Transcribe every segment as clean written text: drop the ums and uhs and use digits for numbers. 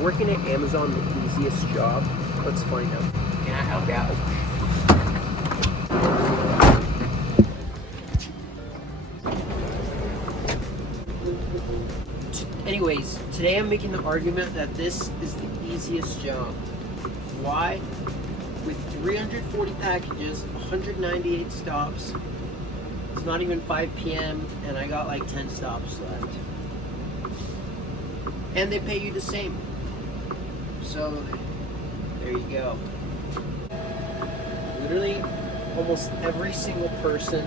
working at Amazon the easiest job? Let's find out. Can I help out? Anyways, today I'm making the argument that this is the easiest job. Why? With 340 packages, 198 stops, it's not even 5 p.m. and I got like 10 stops left. And they pay you the same. So, there you go. Literally, almost every single person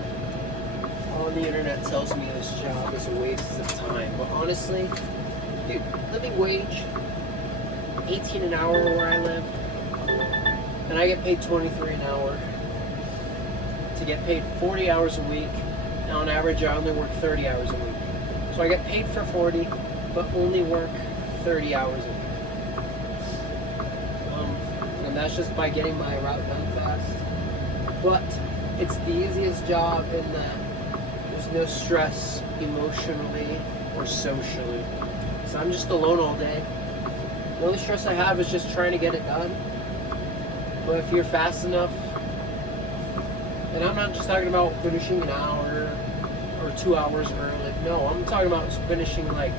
on the internet tells me this job is a waste of time. But honestly, dude, living wage, 18 an hour where I live, and I get paid 23 an hour. To get paid 40 hours a week, and on average I only work 30 hours a week. So I get paid for 40, but only work 30 hours a week. And that's just by getting my route done fast. But it's the easiest job in that there's no stress emotionally or socially. So I'm just alone all day. The only stress I have is just trying to get it done. But if you're fast enough, and I'm not just talking about finishing an hour or 2 hours early. No, I'm talking about finishing like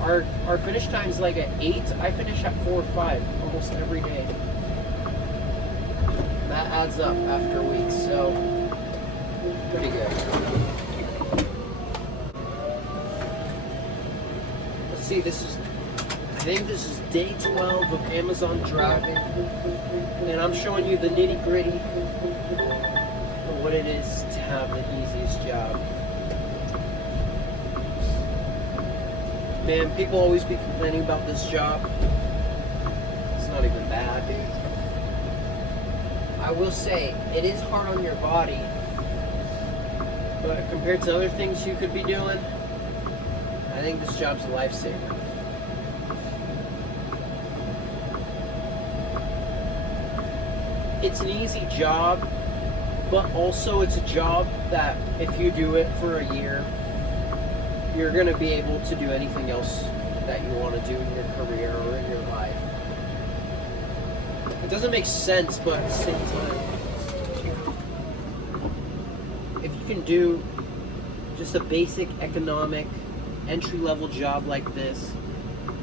our finish time's like at 8. I finish at 4 or 5 almost every day. That adds up after weeks, so pretty good. Let's see, I think this is day 12 of Amazon driving, and I'm showing you the nitty-gritty of what it is to have the easiest job. Man, people always be complaining about this job. It's not even bad, dude. I will say, it is hard on your body, but compared to other things you could be doing, I think this job's a lifesaver. It's an easy job, but also it's a job that if you do it for a year, you're going to be able to do anything else that you want to do in your career or in your life. It doesn't make sense, but at the same time, if you can do just a basic economic entry-level job like this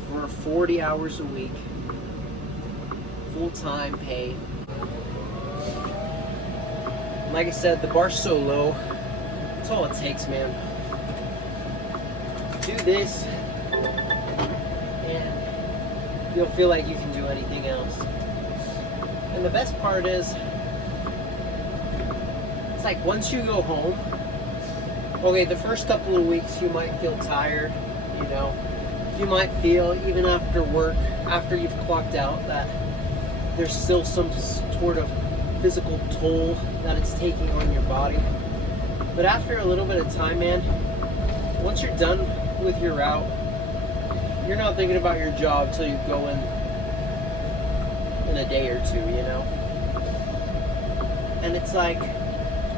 for 40 hours a week, full-time pay, like I said, the bar's so low, that's all it takes, man. Do this, and you'll feel like you can do anything else. And the best part is, it's like once you go home, okay, the first couple of weeks you might feel tired, you know. You might feel, even after work, after you've clocked out, that there's still some sort of physical toll that it's taking on your body. But after a little bit of time, man, once you're done with your route, you're not thinking about your job till you go in a day or two, you know. And it's like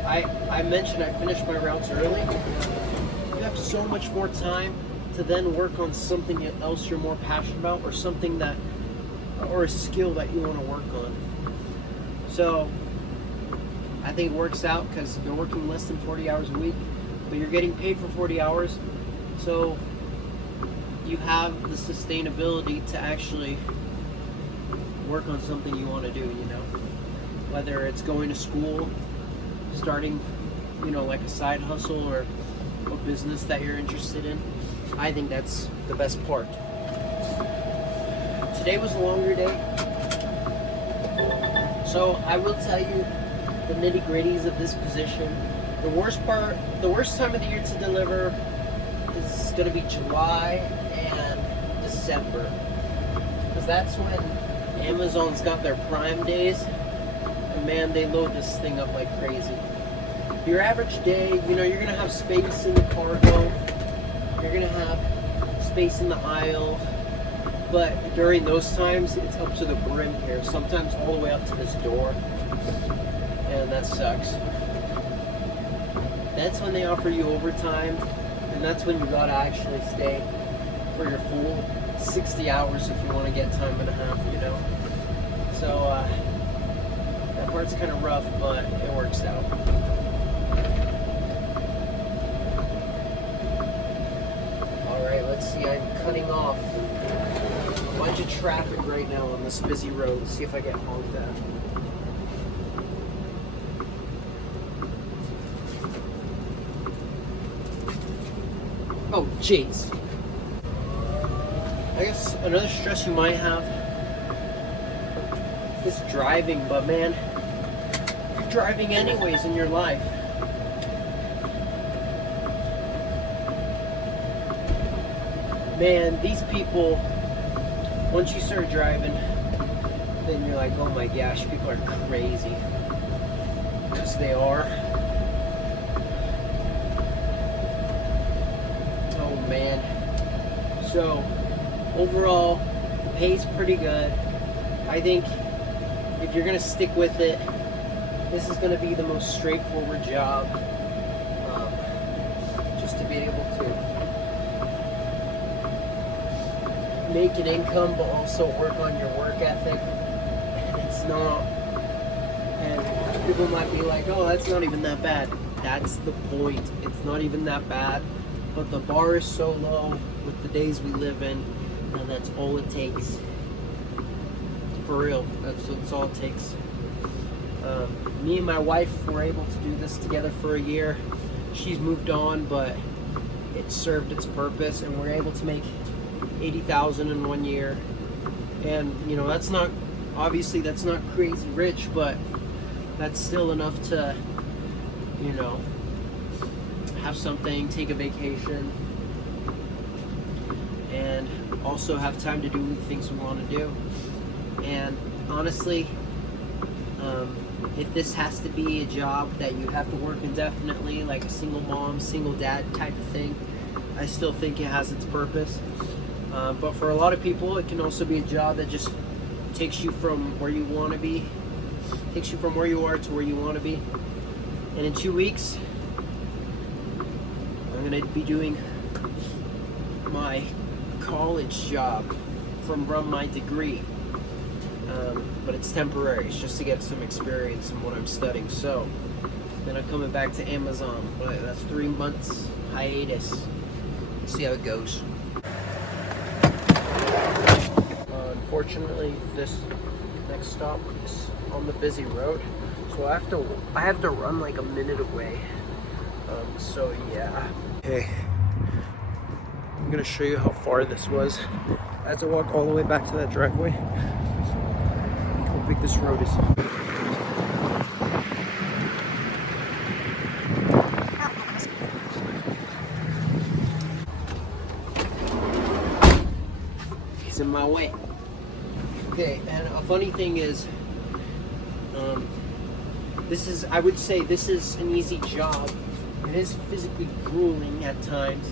I mentioned, I finished my routes early. You have so much more time to then work on something else you're more passionate about, or something that, or a skill that you want to work on. So I think it works out because you're working less than 40 hours a week, but you're getting paid for 40 hours. So you have the sustainability to actually work on something you want to do, you know. Whether it's going to school, starting, you know, like a side hustle or a business that you're interested in. I think that's the best part. Today was a longer day, so I will tell you the nitty-gritties of this position. The worst time of the year to deliver is going to be July and December, because that's when Amazon's got their Prime days, and man, they load this thing up like crazy. Your average day, you know, you're going to have space in the cargo, you're going to have space in the aisle, but during those times, it's up to the brim here, sometimes all the way up to this door, and that sucks. That's when they offer you overtime, and that's when you gotta actually stay for your full 60 hours if you want to get time and a half, you know. So that part's kind of rough, but it works out. Alright, let's see, I'm cutting off a bunch of traffic right now on this busy road. Let's see if I get honked at. Oh, jeez. I guess another stress you might have is driving, but man, you're driving anyways in your life. Man, these people, once you start driving, then you're like, oh my gosh, people are crazy. Because they are. Oh man. So, overall, the pay's pretty good. I think if you're gonna stick with it, this is gonna be the most straightforward job. Just to be able to make an income, but also work on your work ethic. And it's not. And people might be like, "Oh, that's not even that bad." That's the point. It's not even that bad. But the bar is so low with the days we live in, and that's all it takes. For real, that's all it takes. Me and my wife were able to do this together for a year. She's moved on, but it served its purpose, and we're able to make $80,000 in 1 year. And you know, that's not crazy rich, but that's still enough to, you know, have something, take a vacation, and also have time to do the things we want to do. And honestly, if this has to be a job that you have to work indefinitely, like a single mom, single dad type of thing, I still think it has its purpose. But for a lot of people, it can also be a job that just takes you from where you want to be, takes you from where you are to where you want to be. And in 2 weeks, I'm going to be doing my college job from my degree. But it's temporary. It's just to get some experience in what I'm studying. So then I'm coming back to Amazon. But that's 3 months hiatus. See how it goes. Unfortunately, this next stop is on the busy road, so I have to run like a minute away. So yeah. Okay, I'm gonna show you how far this was. I had to walk all the way back to that driveway. How big this road is. He's in my way. Okay, and a funny thing is, I would say this is an easy job. It is physically grueling at times,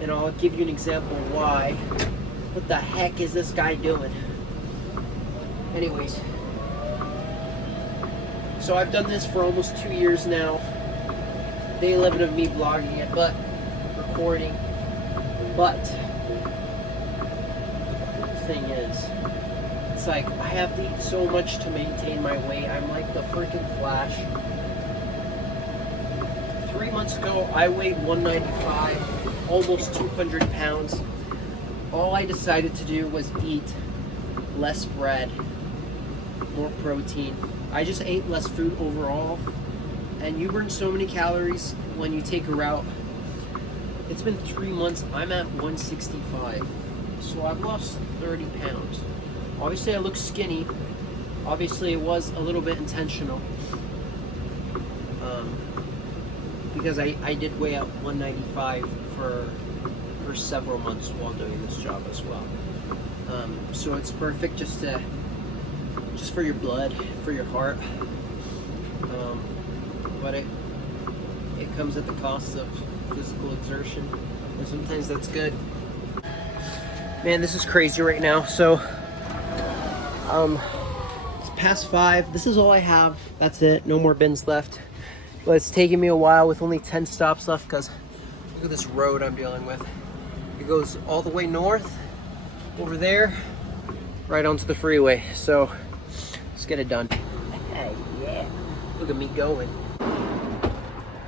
and I'll give you an example why. What the heck is this guy doing? Anyways, so I've done this for almost 2 years now. Day 11 of me vlogging it, but recording. But the cool thing is, it's like I have to eat so much to maintain my weight. I'm like the freaking Flash. 3 months ago, I weighed 195, almost 200 pounds. All I decided to do was eat less bread, more protein. I just ate less food overall, and you burn so many calories when you take a route. It's been 3 months. I'm at 165, so I've lost 30 pounds. Obviously, I look skinny. Obviously, it was a little bit intentional. Because I did weigh out 195 for several months while doing this job as well. So it's perfect just for your blood, for your heart. But it comes at the cost of physical exertion, and sometimes that's good. Man, this is crazy right now. So it's past 5. This is all I have. That's it. No more bins left. But it's taking me a while with only 10 stops left, because look at this road I'm dealing with. It goes all the way north, over there, right onto the freeway. So let's get it done. Hey, yeah. Look at me going.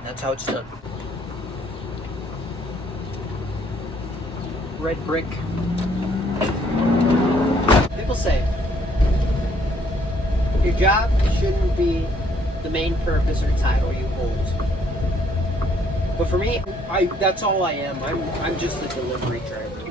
That's how it's done. Red brick. People say your job shouldn't be the main purpose or title you hold. But for me, that's all I am. I'm just a delivery driver.